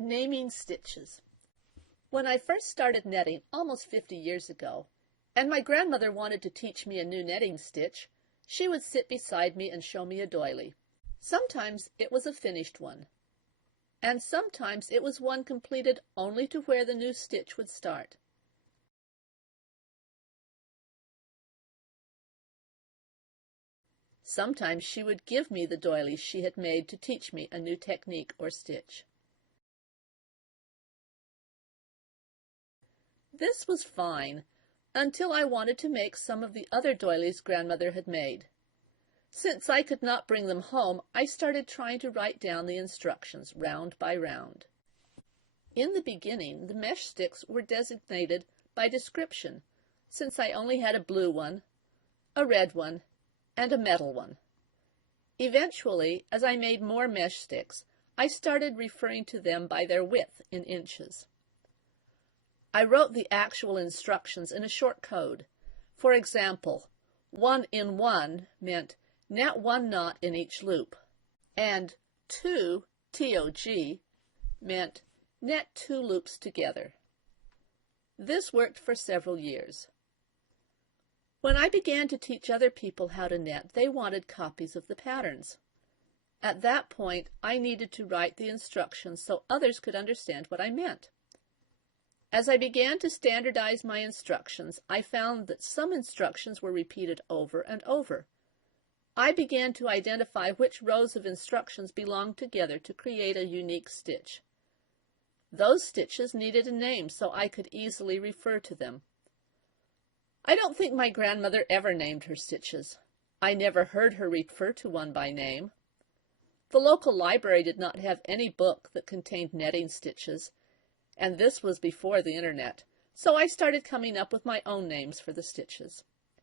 Naming stitches. When I first started netting almost 50 years ago, and my grandmother wanted to teach me a new netting stitch, she would sit beside me and show me a doily. Sometimes it was a finished one, and sometimes it was one completed only to where the new stitch would start. Sometimes she would give me the doilies she had made to teach me a new technique or stitch. This was fine, until I wanted to make some of the other doilies grandmother had made. Since I could not bring them home, I started trying to write down the instructions round by round. In the beginning, the mesh sticks were designated by description, since I only had a blue one, a red one, and a metal one. Eventually, as I made more mesh sticks, I started referring to them by their width in inches. I wrote the actual instructions in a short code. For example, 1 in 1 meant net 1 knot in each loop, and 2, TOG, meant net 2 loops together. This worked for several years. When I began to teach other people how to net, they wanted copies of the patterns. At that point, I needed to write the instructions so others could understand what I meant. As I began to standardize my instructions, I found that some instructions were repeated over and over. I began to identify which rows of instructions belonged together to create a unique stitch. Those stitches needed a name so I could easily refer to them. I don't think my grandmother ever named her stitches. I never heard her refer to one by name. The local library did not have any book that contained netting stitches, and this was before the internet, so I started coming up with my own names for the stitches.